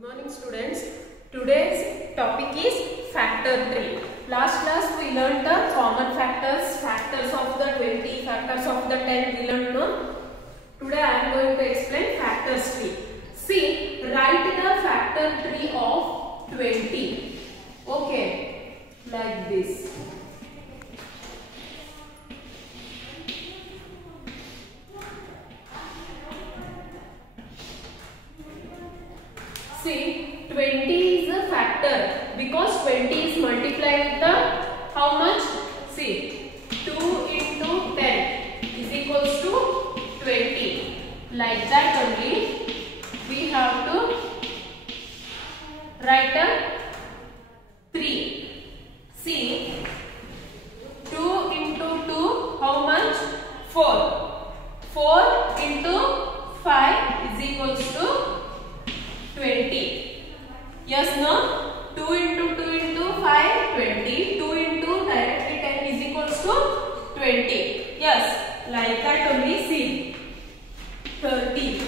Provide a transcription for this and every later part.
Good morning students. Today's topic is factor tree. Last class we learned the common factors, factors of the 20, factors of the 10 we learned no. Today I am going to explain factors tree. See, write the factor tree of 20. Okay, like this. See, 20 is a factor because 20 is multiplied with the how much? See, 2 into 10 is equals to 20. Like that only we have to write a 3. See, 2 into 2 how much? 4. 4 into 5 is equals to 20. Yes, no? 2 into 2 into 5, 20. 2 into directly 10 is equals to 20. Yes, like that only. See, 30.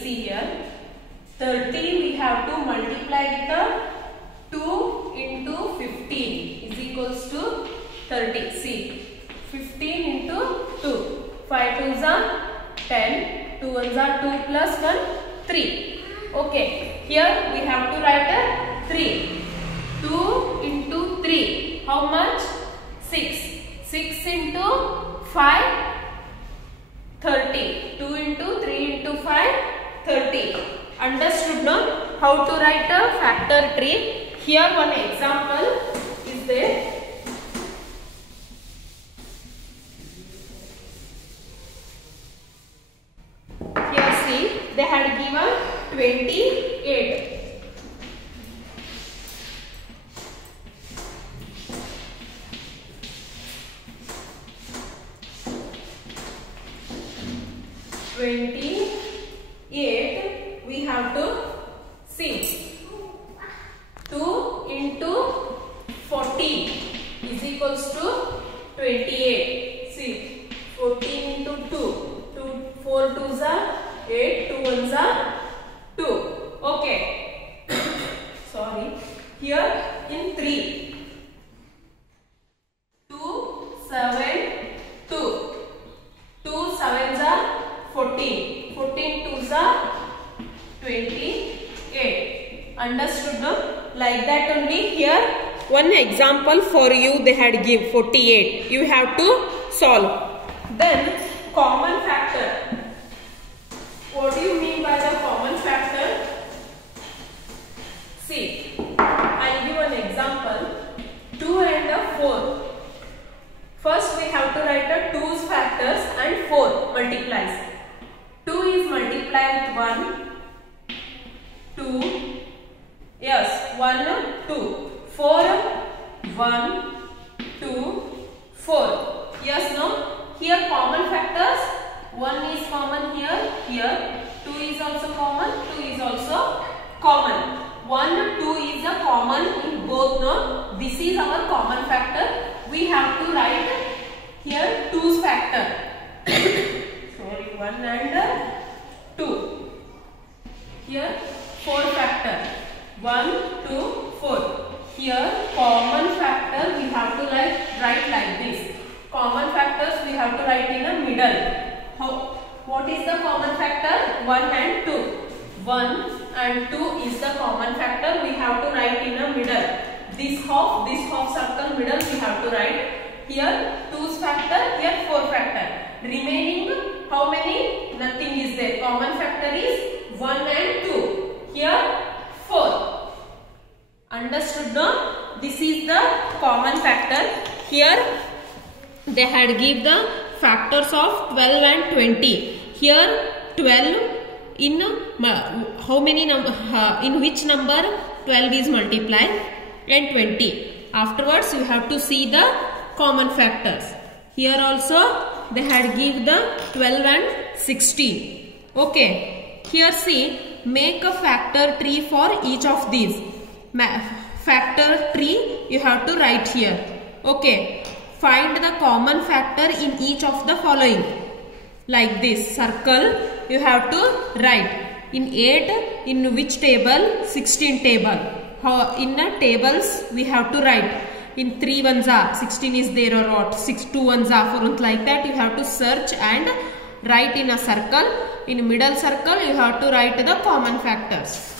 See here. 30 we have to multiply with the 2 into 15 is equals to 30. See, 15 into 2. 5 2s are 10. 2 1s are 2 plus 1, 3. Okay, here we have to write a 3. 2 into 3. How much? 6. 6 into 5, 30. 2 into 3 into 5, 30. Understood now how to write a factor tree? Here one example is there. Here see, they had given 28. We have to see 2 into 14 is equals to 28. See, 14 into 2. 4 2s are 8. 2 1s are 2. Okay. Sorry. Here in 3. 2 7 2. 2 7s are 14. 14 2s are 28. Understood no? Like that only. Here one example for you they had give 48. You have to solve. Then common factor. What do you mean by the common factor? See, I will give an example. 2 and 4. First we have to write the 2's factors and 4 multiplies. 2 is multiplied with 1. 2, yes, 1, 2, 4, 1, 2, 4. Yes, no? Here common factors, 1 is common here, 2 is also common, 2 is also common. 1, 2 is a common in both, no? This is our common factor. We have to write here 2's factor. Sorry, 1 and 2. Here 4 factor. 1, 2, 4. Here common factor we have to write like this. Common factors we have to write in the middle. What is the common factor? 1 and 2. 1 and 2 is the common factor. We have to write in the middle. This half circle middle we have to write. Here 2's factor, here 4 factor. Remaining how many? Nothing is there. Common factor is 1 and 2. Here 4. Understood no? This is the common factor. Here they had give the factors of 12 and 20. Here 12 in how many number? In which number 12 is multiplied and 20. Afterwards you have to see the common factors. Here also they had give the 12 and 16. Okay. Here see make a factor tree for each of these. Factor tree you have to write here. Okay. Find the common factor in each of the following. Like this circle you have to write. In 8, in which table? 16 table. In the tables we have to write. In 3 ones are 16 is there or what? 6 2 ones are 4 ones, like that you have to search and write in a circle. In middle circle you have to write the common factors.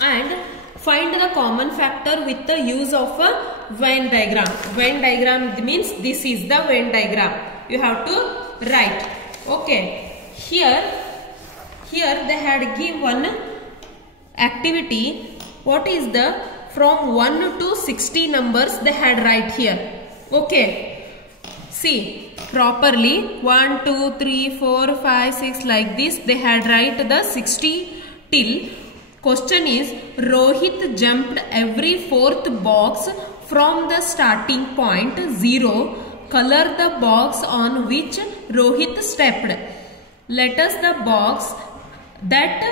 And find the common factor with the use of a Venn diagram. Venn diagram means this is the Venn diagram. You have to write. Okay. Here they had give one activity. What is the from 1 to 60 numbers they had write here. Okay. See properly 1, 2, 3, 4, 5, 6 like this they had write the 60 till. Question is Rohit jumped every 4th box from the starting point 0. Color the box on which Rohit stepped. Let us the box that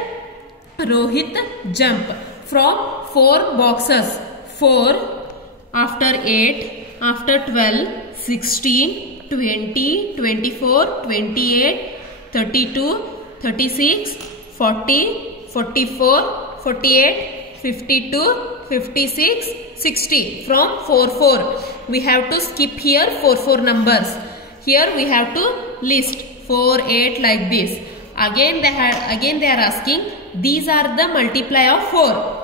Rohit jumped from 4 boxes. 4, after 8, after 12, 16, 20, 24, 28, 32, 36, 40, 44, 48, 52, 56, 60. From 4. We have to skip here 4 numbers. Here we have to list 4, 8 like this. Again they are asking these are the multiply of 4.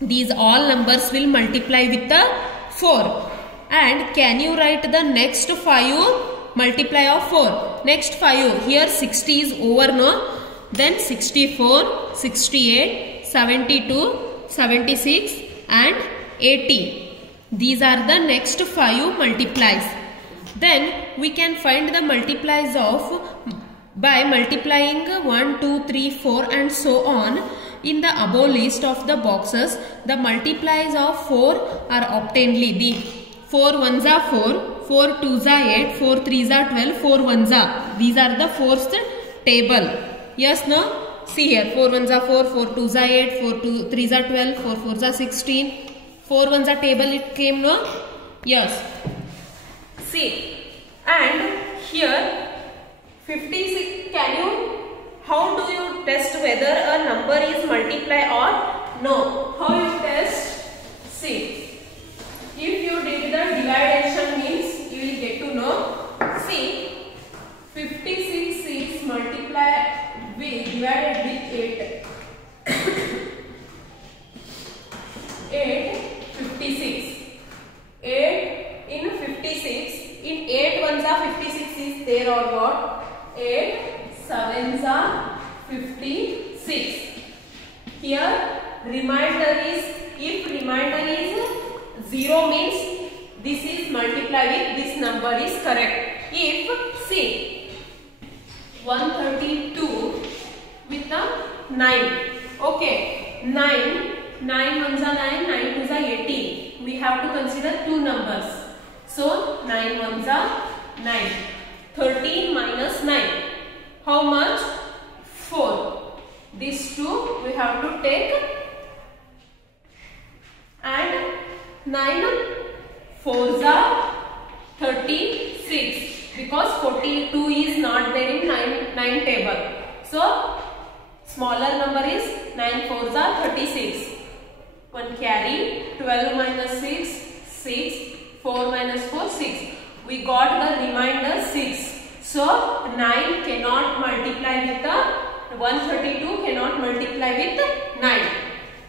These all numbers will multiply with the 4. And can you write the next 5 multiply of 4? Next 5. Here 60 is over, no? Then 64, 68, 72, 76 and 80. These are the next 5 multiplies. Then we can find the multiplies of by multiplying 1, 2, 3, 4 and so on. In the above list of the boxes, the multiplies of 4 are obtained. The 4 ones are 4, 4 twos are 8, 4 threes are 12, 4 ones are. These are the 4th table. Yes, no? See here, 4 ones are 4, 4 twos are 8, 4 threes are 12, 4 fours are 16. 4 ones are table it came, no? Yes. See, and here 56, how do you test whether a number is multiply or no? How you test? See, if you did the dividation means you will get to know. See, 56 is multiplied with divided with 8. 8, 56. 8 in 56. In 8 ones are 56 is there or what? 8 sevens are 56. Here remainder is, if remainder is 0 means this is multiply with this number is correct. If say 132 with the 9. Okay, 9 ones are 9, 9 twos are 18. We have to consider 2 numbers. So 9 ones are 9. 13 minus 9. How much? 4. These 2 we have to take. And 9 fours are 36. Because 42 is not there in 9 table. So smaller number is 9 fours are 36. 1 carry. 12 minus 6, 6. 4 minus 4, 6. We got the remainder 6. So 9 cannot multiply with the 132 cannot multiply with 9.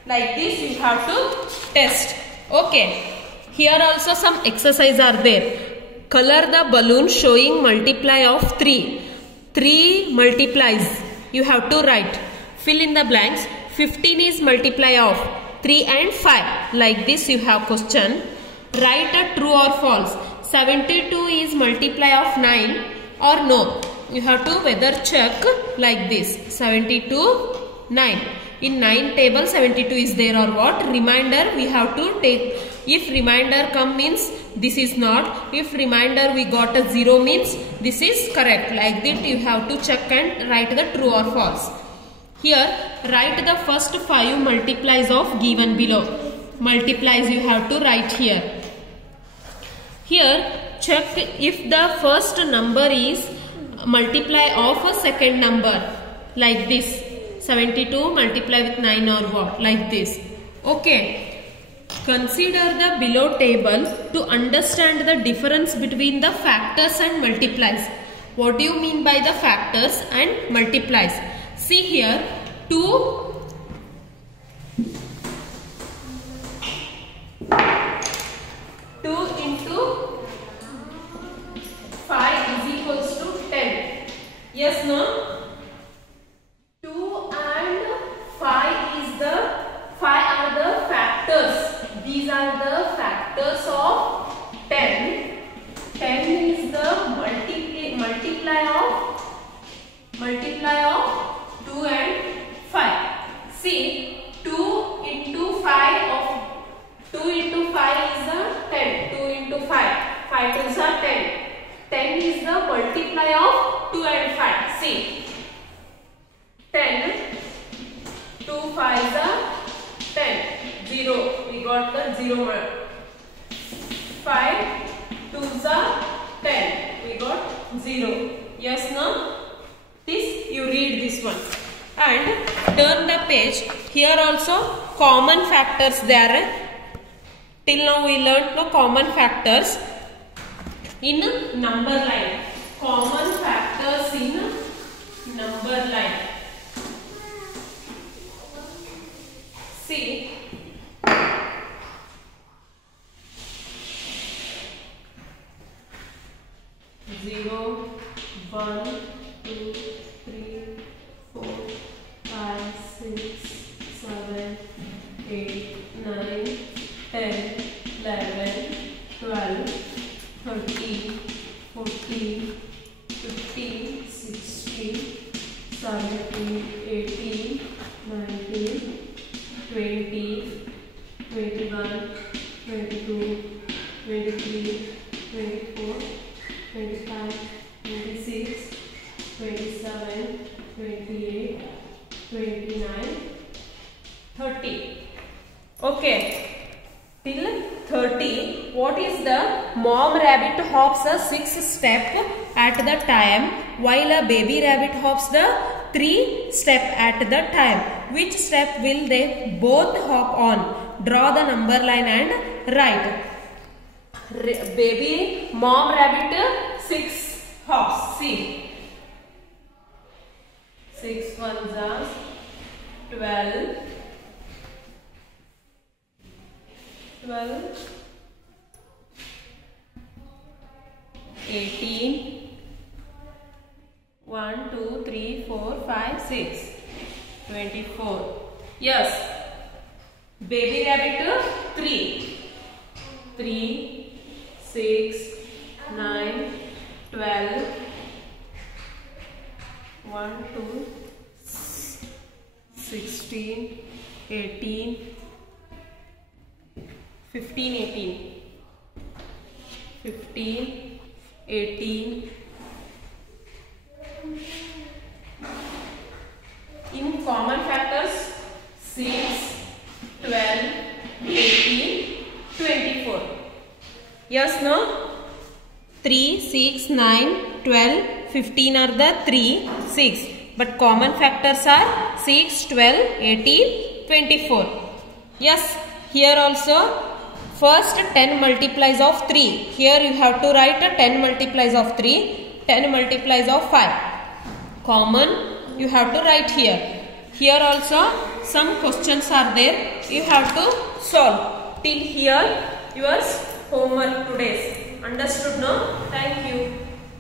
Like this you have to test. Okay. Here also some exercise are there. Color the balloon showing multiply of 3. 3 multiplies. You have to write. Fill in the blanks. 15 is multiply of 3 and 5. Like this you have question. Write a true or false. 72 is multiply of 9 or no. You have to whether check like this. 72, 9. In 9 table 72 is there or what? Remainder we have to take. If remainder come means this is not. If remainder we got a 0 means this is correct. Like that you have to check and write the true or false. Here write the first 5 multiplies of given below. Multiplies you have to write here. Here check if the first number is multiply of a second number, like this. 72 multiply with 9 or what, like this. Okay. Consider the below table to understand the difference between the factors and multiplies. What do you mean by the factors and multiplies? See here, 2 into 5 is equals to 10. Yes, no? 2 and 5 are the factors. These are the factors of 10. 10 is the multiply of 2 and 5. See, 2 into 5 is 10. 2 into 5. 5 twos are 10. 10 is the multiply of 2 and 5. See, 10. 2 5s are 10. 0. We got the 0 mark. 5 2s are 10. We got 0. Yes, no? This you read this one. And turn the page. Here also common factors there. Till now we learnt no common factors in number line. Common factors in number line. See, zero, 1, 2, 3, 4, 5, 6, 7, 8, 9, 10, 11, 12, 13, 14, 15, 16, 17, 18, 19, 20, 21, 22, 23, 24, 25, 26, 27, 28, 29, 30. Okay. Till 30. What is the mom rabbit hops a 6 step at the time while a baby rabbit hops the 3 step at the time. Which step will they both hop on? Draw the number line and write. Baby mom rabbit 6 hops. See. 6 ones are 12. 12, 18, 1, 2, 3, 4, 5, 6, 24. Yes. Baby rabbit 3. 3, 6, 9, 12, 1, 2, 16, 18, 15, 18, 15, 18. In common factors, 6, 12, 18, 24. Yes, no? 3, 6, 9, 12, 15 are the 3, 6. But common factors are 6, 12, 18, 24. Yes, here also first 10 multiplies of 3. Here you have to write 10 multiplies of 3, 10 multiplies of 5. Common you have to write here. Here also some questions are there. You have to solve. Till here your homework today's. Understood, no? Thank you.